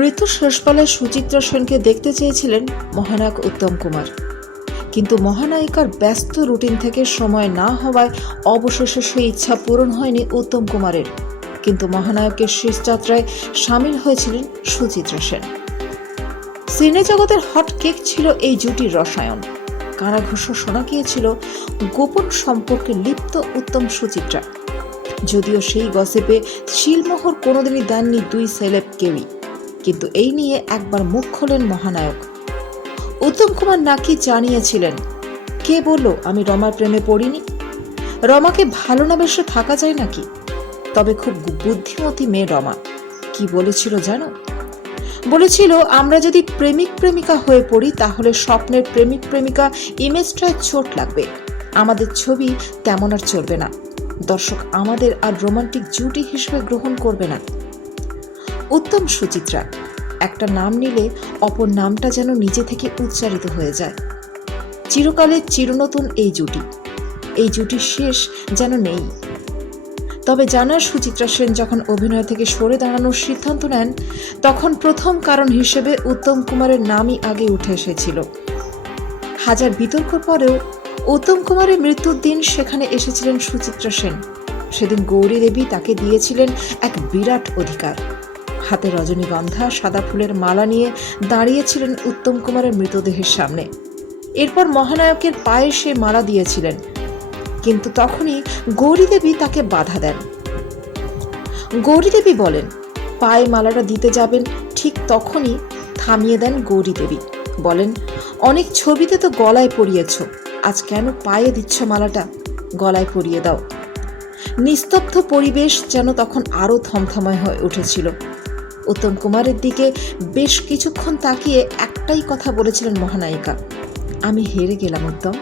মৃত্যু শেষবেলায় সুচিত্রা সেনকে দেখতে চেয়েছিলেন মহানায়ক উত্তম কুমার। কিন্তু মহানায়িকার ব্যস্ত রুটিন থেকে সময় না হওয়ায় অবশেষে সেই ইচ্ছা পূরণ হয়নি উত্তম কুমারের। কিন্তু মহানায়কের শেষ যাত্রায় সামিল হয়েছিলেন সুচিত্রা সেন। সিনে জগতের হট কেক ছিল এই জুটির রসায়ন। কারাঘোষ শোনা গিয়েছিল, গোপন সম্পর্কে লিপ্ত উত্তম সুচিত্রা। যদিও সেই গসিপে শিলমোহর কোনোদিনই দেননি দুই সেলেব কেউই। কিন্তু এই নিয়ে একবার মুখ খোলেন মহানায়ক। উত্তম কুমার নাকি জানিয়েছিলেন, কে বলল আমি রমার প্রেমে পড়িনি? রমাকে ভালো না বেসে থাকা যায় নাকি? তবে খুব বুদ্ধিমতী মেয়ে রমা। কি বলেছিল জানো? বলেছিল, আমরা যদি প্রেমিক প্রেমিকা হয়ে পড়ি, তাহলে স্বপ্নের প্রেমিক প্রেমিকা ইমেজটায় চোট লাগবে। আমাদের ছবি তেমন আর চলবে না। দর্শক, আমাদের আর রোমান্টিক জুটি হিসেবে গ্রহণ করবে না। উত্তম সুচিত্রা। একটা নাম নিলে অপর নামটা যেন নিজে থেকে উচ্চারিত হয়ে যায়। চিরকালের চিরনতুন এই জুটি। এই জুটির শেষ যেন নেই। তবে জানার সুচিত্রা সেন যখন অভিনয় থেকে সরে দাঁড়ানোর সিদ্ধান্ত নেন, তখন প্রথম কারণ হিসেবে উত্তম কুমারের নামই আগে উঠে এসেছিল। হাজার বিতর্ক পরেও উত্তম কুমারের মৃত্যুর দিন সেখানে এসেছিলেন সুচিত্রা সেন। সেদিন গৌরী দেবী তাকে দিয়েছিলেন এক বিরাট অধিকার। হাতে রজনীগন্ধা, সাদা ফুলের মালা নিয়ে দাঁড়িয়েছিলেন উত্তম কুমারের মৃতদেহের সামনে। এরপর মহানায়কের পায়ে সে মালা দিয়েছিলেন। কিন্তু তখনই গৌরী দেবী তাকে বাধা দেন। গৌরী দেবী বলেন, পায়ে মালাটা দিতে যাবেন, ঠিক তখনই থামিয়ে দেন গৌরী দেবী বলেন, অনেক ছবিতে তো গলায় পরিয়েছ, আজ কেন পায়ে দিচ্ছ মালাটা? গলায় পরিয়ে দাও। নিস্তব্ধ পরিবেশ যেন তখন আরও থমথময় হয়ে উঠেছিল। উত্তম কুমারের দিকে বেশ কিছুক্ষণ তাকিয়ে একটাই কথা বলেছিলেন মহানায়িকা। আমি হেরে গেলাম উত্তম।